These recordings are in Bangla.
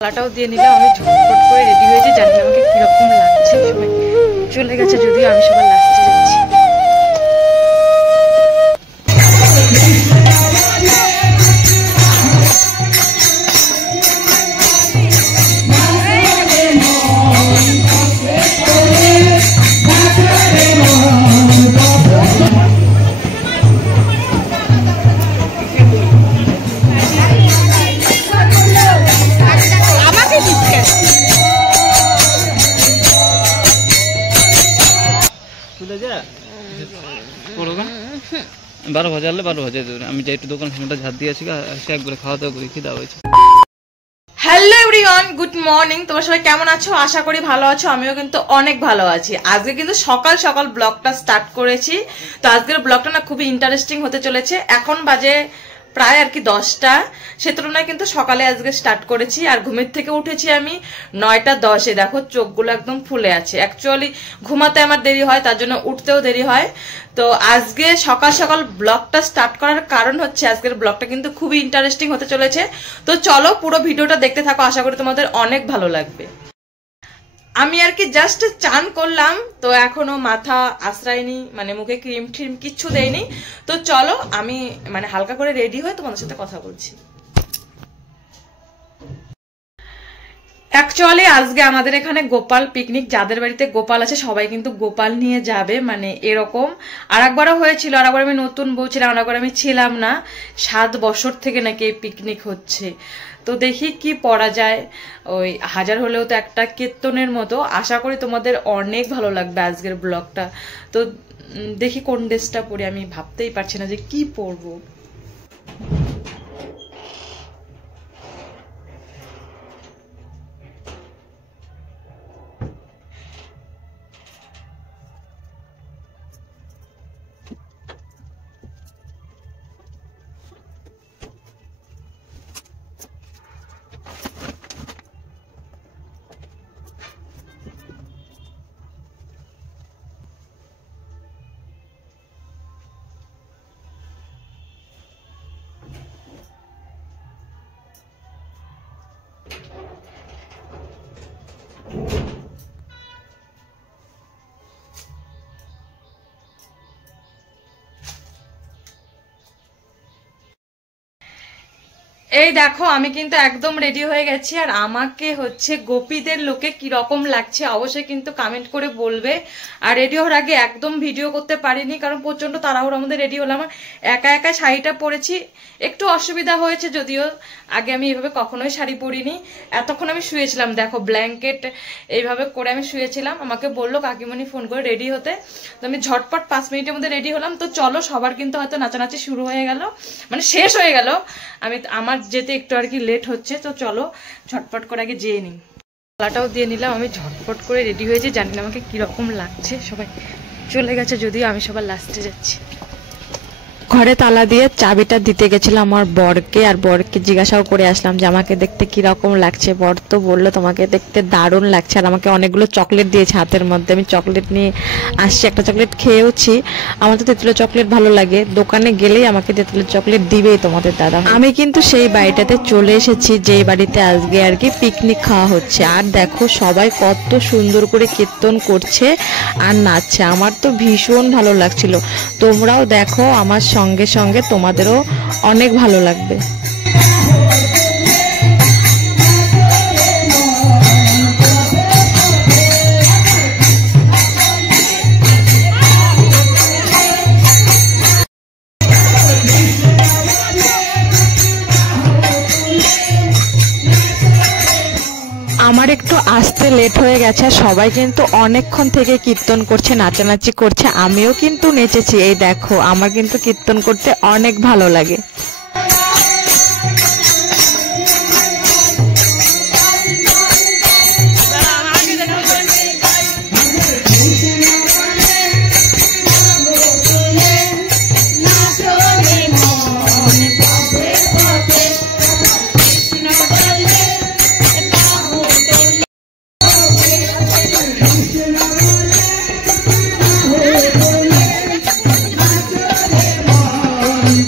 মালাটাও দিয়ে নিলাম। আমি ঝটপট করে রেডি হয়েছি, জানি না আমাকে কিরকম লাগছে। সবাই চলে গেছে, যদিও আমি সবার লাস্টে যাচ্ছি। बारो बजे 12 बजे আমি যাই একটু দোকান সামনেটা ঝাড় দিয়ে আসি, একবারে খাওয়া দাওয়া করি, খিদা হয়েছে। Hello everyone, good morning. তোমরা সবাই কেমন আছো? আশা করি ভালো আছো। আমিও কিন্তু অনেক ভালো আছি। আজকে কিন্তু সকাল সকাল ব্লগটা স্টার্ট করেছি। তো আজকের ব্লগটা না খুবই ইন্টারেস্টিং হতে চলেছে। এখন বাজে প্রায় আর কি 10টা, সে তুলনায় কিন্তু সকালে আজকে স্টার্ট করেছি। আর ঘুমের থেকে উঠেছি আমি 9টা 10-এ। দেখো চোখগুলো একদম ফুলে আছে। অ্যাকচুয়ালি ঘুমাতে আমার দেরি হয়, তার জন্য উঠতেও দেরি হয়। তো আজকে সকাল সকাল ব্লগটা স্টার্ট করার কারণ হচ্ছে আজকের ব্লগটা কিন্তু খুবই ইন্টারেস্টিং হতে চলেছে। তো চলো পুরো ভিডিওটা দেখতে থাকো, আশা করি তোমাদের অনেক ভালো লাগবে। আমি আর কি জাস্ট চান করলাম, তো এখনো মাথা আশ্রায়নি, মানে মুখে ক্রিম ট্রিম কিচ্ছু দেয়নি। তো চলো আমি মানে হালকা করে রেডি হয়ে তোমাদের সাথে কথা বলছি। অ্যাকচুয়ালি আজকে আমাদের এখানে গোপাল পিকনিক, যাদের বাড়িতে গোপাল আছে সবাই কিন্তু গোপাল নিয়ে যাবে, মানে এরকম। আর একবারও হয়েছিল, আর একবার আমি নতুন বউ ছিলাম, আর একবার আমি ছিলাম না। 7 বছর থেকে নাকি এই পিকনিক হচ্ছে। তো দেখি কি পড়া যায়। ওই হাজার হলেও তো একটা কীর্তনের মতো। আশা করি তোমাদের অনেক ভালো লাগবে আজকের ব্লগটা। তো দেখি কোন ড্রেসটা পরি, আমি ভাবতেই পারছি না যে কি পরবো। এই দেখো আমি কিন্তু একদম রেডি হয়ে গেছি। আর আমাকে হচ্ছে গোপীদের লোকে কিরকম লাগছে অবশ্যই কিন্তু কমেন্ট করে বলবে। আর রেডি হওয়ার আগে একদম ভিডিও করতে পারিনি, কারণ প্রচন্ড তাড়াহুড়োর মধ্যে রেডি হলাম। একা একা শাড়িটা পরেছি, একটু অসুবিধা হয়েছে, যদিও আগে আমি এইভাবে কখনোই শাড়ি পরিনি। এতক্ষণ আমি শুয়েছিলাম, দেখো ব্ল্যাঙ্কেট এইভাবে করে আমি শুয়েছিলাম। আমাকে বললো কাকিমণি ফোন করে রেডি হতে, তো আমি ঝটপট 5 মিনিটের মধ্যে রেডি হলাম। তো চলো, সবার কিন্তু হয়তো নাচানাচি শুরু হয়ে গেল, মানে শেষ হয়ে গেল। আমার যেতে একটু আর কি লেট হচ্ছে। তো চলো ঝটপট করে আগে যেয়ে নিই। মালাটাও দিয়ে নিলাম। আমি ঝটপট করে রেডি হয়েছি, জানি না আমাকে কিরকম লাগছে। সবাই চলে গেছে, যদিও আমি সবার লাস্টে যাচ্ছি। ঘরে তালা দিয়ে চাবিটা দিতে গেছিলাম আমার বরকে, আর বরকে জিজ্ঞাসাও করে আসলাম যে আমাকে দেখতে কিরকম লাগছে। বর তো বললো তোমাকে দেখতে দারুণ লাগছে, আর আমাকে অনেকগুলো চকলেট দিয়েছে হাতের মধ্যে। আমি চকলেট নিয়ে আসছি, একটা চকলেট খেয়েওছি। আমার তো তেঁতুলের চকলেট ভালো লাগে, দোকানে গেলেই আমাকে তেঁতুলের চকলেট দিবেই তোমাদের দাদা। আমি কিন্তু সেই বাড়িটাতে চলে এসেছি, যেই বাড়িতে আজকে আর কি পিকনিক খাওয়া হচ্ছে। আর দেখো সবাই কত সুন্দর করে কীর্তন করছে আর নাচছে, আমার তো ভীষণ ভালো লাগছিল। তোমরাও দেখো আমার সঙ্গে সঙ্গে, তোমাদেরও অনেক ভালো লাগবে। আমার একটু আসতে লেট হয়ে গেছে। সবাই কিন্তু অনেকক্ষণ থেকে কীর্তন করছে, নাচানাচি করছে, আমিও কিন্তু নেচেছি। এই দেখো আমার কিন্তু কীর্তন করতে অনেক ভালো লাগে।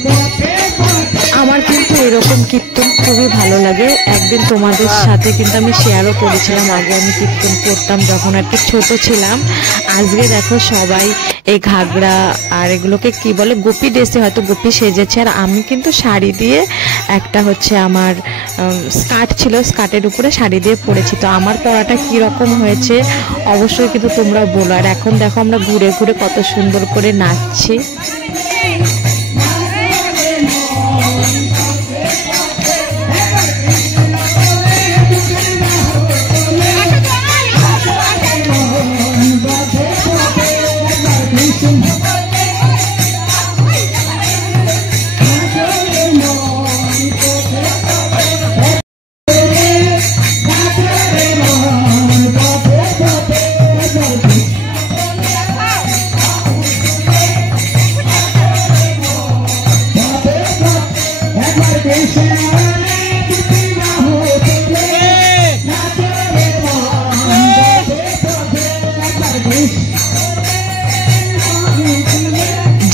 Porque তোমাদের সাথে কিন্তু আমি শেয়ারও করেছিলাম। আগে আমি কীর্তন করতাম যখন আর কি ছোট ছিলাম। আজকে দেখো সবাই এই ঘাগরা আর এগুলোকে কি বলে গোপী ড্রেসে হয়তো গোপী সেজেছে, আর আমি কিন্তু শাড়ি দিয়ে একটা হচ্ছে আমার স্কার্ট ছিল, স্কার্টের উপরে শাড়ি দিয়ে পরেছি। তো আমার পরাটা কীরকম হয়েছে অবশ্যই কিন্তু তোমরা বলো। আর এখন দেখো আমরা ঘুরে ঘুরে কত সুন্দর করে নাচছি।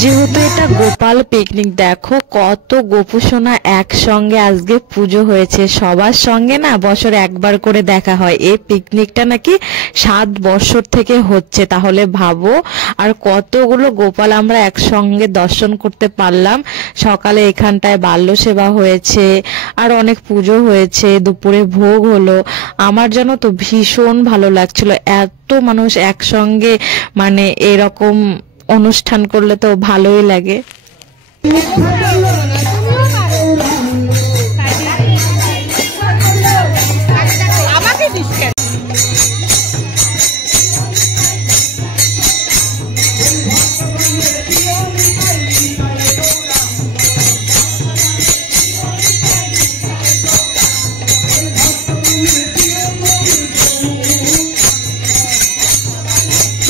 যেহেতু এটা গোপাল পিকনিক, দেখো কত গোপুসোনা একসঙ্গে আজকে পুজো হয়েছে। সবার সঙ্গে না বছরে একবার করে দেখা হয়। এই পিকনিকটা নাকি 7 বছর থেকে হচ্ছে, তাহলে ভাবো। আর কতগুলো গোপাল আমরা একসঙ্গে দর্শন করতে পারলাম। সকালে এখানটায় বাল্য সেবা হয়েছে, আর অনেক পুজো হয়েছে, দুপুরে ভোগ হলো। আমার যেন তো ভীষণ ভালো লাগছিল, এত মানুষ একসঙ্গে মানে এরকম অনুষ্ঠান করলে তো ভালোই লাগে।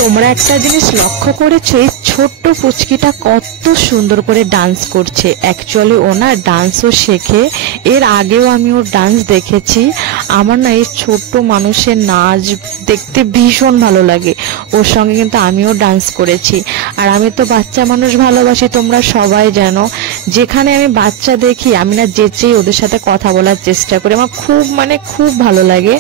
তোমরা একটা জিনিস লক্ষ্য করেছো, এই ছোট্ট পুচকিটা কত সুন্দর করে ডান্স করছে। অ্যাকচুয়ালি ও না ডান্সও শেখে, এর আগেও আমি ওর ডান্স দেখেছি। আমার না এই ছোট্ট মানুষের নাচ দেখতে ভীষণ ভালো লাগে। ওর সঙ্গে কিন্তু আমিও ডান্স করেছি। আর আমি তো বাচ্চা মানুষ ভালোবাসি, তোমরা সবাই জানো। যেখানে আমি বাচ্চা দেখি আমি না যেচেই ওদের সাথে কথা বলার চেষ্টা করি, আমার খুব ভালো লাগে।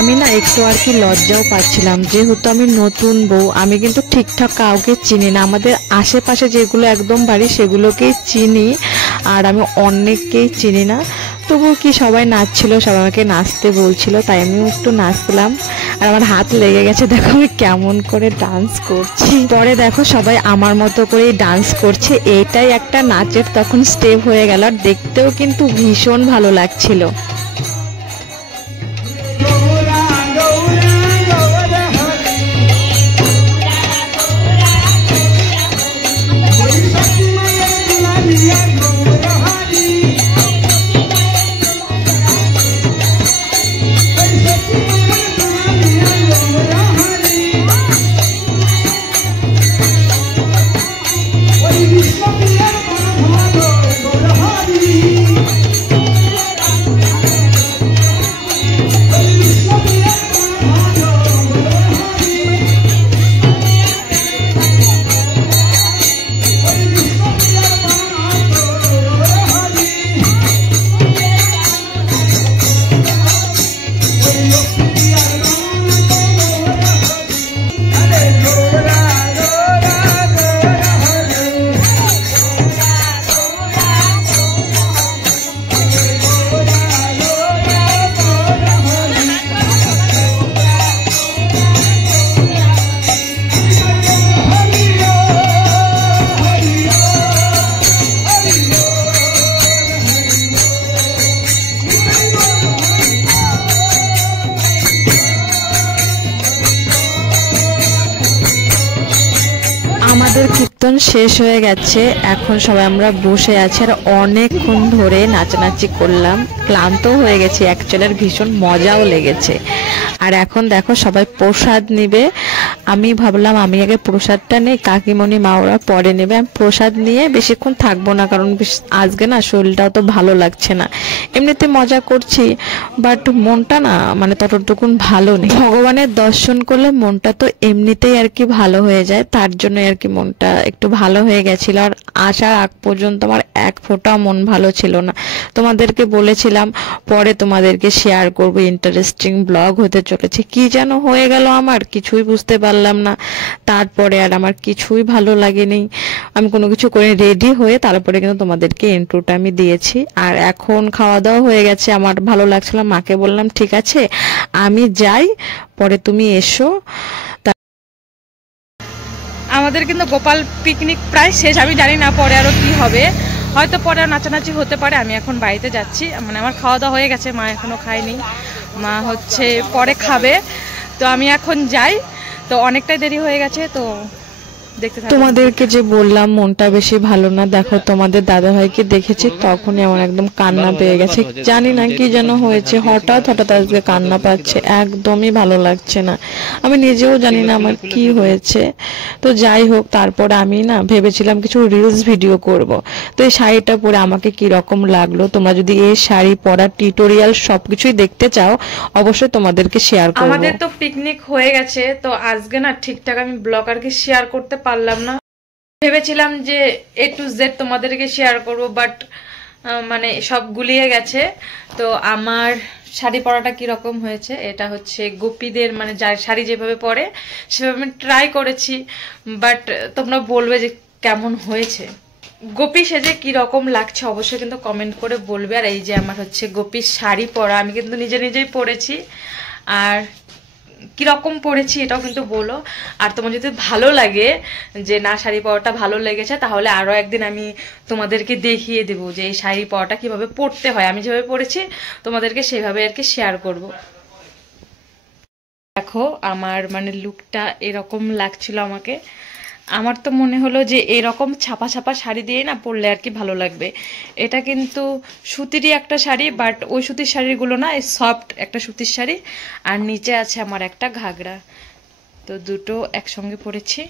আমি না একটু আর কি লজ্জাও পাচ্ছিলাম, যেহেতু আমি নতুন বউ, আমি কিন্তু ঠিকঠাক কাউকে চিনি না। আমাদের আশেপাশে যেগুলো একদম বাড়ি সেগুলোকেই চিনি, আর আমি অনেককেই চিনি না। তবুও কি সবাই নাচছিল, সবাই আমাকে নাচতে বলছিল, তাই আমিও একটু নাচলাম। আর আমার হাত লেগে গেছে, দেখো আমি কেমন করে ডান্স করছি। পরে দেখো সবাই আমার মতো করেই ডান্স করছে। এইটাই একটা নাচের তখন স্টেপ হয়ে গেল, আর দেখতেও কিন্তু ভীষণ ভালো লাগছিল। আমাদের কীর্তন শেষ হয়ে গেছে, এখন সবাই আমরা বসে আছি আর অনেকক্ষণ ধরে নাচানাচি করলাম, ক্লান্ত হয়ে গেছি অ্যাকচুয়ালি, ভীষণ মজাও লেগেছে। আর এখন দেখো সবাই প্রসাদ নিবে, আমি ভাবলাম আমি আগে প্রসাদটা নেই, কাকিমণি মা ওরা পরে নেবে। আমি প্রসাদ নিয়ে বেশিক্ষণ থাকবো না, কারণ আজকে না শরীরটাও তো ভালো লাগছে না। এমনিতে মজা করছি, বাট মনটা না মানে ততটুকুন ভালো নেই। ভগবানের দর্শন করলে মনটা তো এমনিতেই আর কি ভালো হয়ে যায়, তার জন্য আর কি মনটা একটু ভালো হয়ে গেছিল। আর আসার আগ পর্যন্ত আমার এক ফোঁটা মন ভালো ছিল না। তোমাদেরকে বলেছিলাম পরে তোমাদেরকে শেয়ার করব, ইন্টারেস্টিং ব্লগ হতে চলেছে। কি যেন হয়ে গেল আমার, কিছুই বুঝতে পারলাম না। তারপরে আর আমার কিছুই ভালো লাগেনি। আমি কোনো কিছু করে রেডি হয়ে তারপরে কিন্তু তোমাদেরকে ইন্ট্রোটা আমি দিয়েছি। আর এখন খাওয়া দাওয়া হয়ে গেছে, আমার ভালো লাগছিল। মাকে বললাম ঠিক আছে আমি যাই, পরে তুমি এসো। আমাদের কিন্তু গোপাল পিকনিক প্রায় শেষ, আমি জানি না পরে আরো কি হবে, হয়তো পরে আর নাচানাচি হতে পারে। আমি এখন বাড়িতে যাচ্ছি, মানে আমার খাওয়া দাওয়া হয়ে গেছে, মা এখনো খায়নি, মা হচ্ছে পরে খাবে। তো আমি এখন যাই, তো অনেকটাই দেরি হয়ে গেছে, তো দেখতে থাকো। তোমাদেরকে যে বললাম মনটা বেশি ভালো না, দেখো তোমাদের দাদা ভাইকে দেখেছি তখনই আমার একদম কান্না পেয়ে গেছে। জানি না কি যেন হয়েছে, হঠাৎ হঠাৎ আজকে কান্না পাচ্ছে, একদমই ভালো লাগছে না। আমি নিজেও জানি না আমার কি হয়েছে। তো যাই হোক, তারপরে আমি না ভেবেছিলাম কিছু রিলস ভিডিও করব। তো এই শাড়িটা পরে আমাকে কি রকম লাগলো, তোমরা যদি এই শাড়ি পরার টিউটোরিয়াল সবকিছুই দেখতে চাও অবশ্যই তোমাদেরকে শেয়ার করব। আমাদের তো পিকনিক হয়ে গেছে, তো আজকে না ঠিকঠাক আমি ব্লগ আর কি শেয়ার করতে পারলাম না। ভেবেছিলাম যে A to Z তোমাদেরকে শেয়ার করব, বাট মানে সব গুলিয়ে গেছে। তো আমার শাড়ি পরাটা কিরকম হয়েছে, এটা হচ্ছে গোপীদের, মানে যার শাড়ি যেভাবে পরে সেভাবে আমি ট্রাই করেছি, বাট তোমরা বলবে যে কেমন হয়েছে, গোপী সেজে কিরকম লাগছে অবশ্যই কিন্তু কমেন্ট করে বলবে। আর এই যে আমার হচ্ছে গোপীর শাড়ি পরা, আমি কিন্তু নিজে নিজেই পরেছি, আর কিরকম পরেছি এটাও কিন্তু বলো। আর তোমার যদি ভালো লাগে যে না শাড়ি পরাটা ভালো লেগেছে, তাহলে আরো একদিন আমি তোমাদেরকে দেখিয়ে দেবো যে এই শাড়ি পরাটা কিভাবে পরতে হয়। আমি যেভাবে পরেছি তোমাদেরকে সেভাবে আর কি শেয়ার করব। দেখো আমার মানে লুকটা এরকম লাগছিল আমাকে। আমার তো মনে হলো যে এরকম ছাপা ছাপা শাড়ি দিয়ে না পরলে আর কি ভালো লাগবে। এটা কিন্তু সুতিরই একটা শাড়ি, বাট ওই সুতির শাড়িগুলো না, এই সফট একটা সুতির শাড়ি, আর নিচে আছে আমার একটা ঘাগরা। তো দুটো একসঙ্গে পরেছি।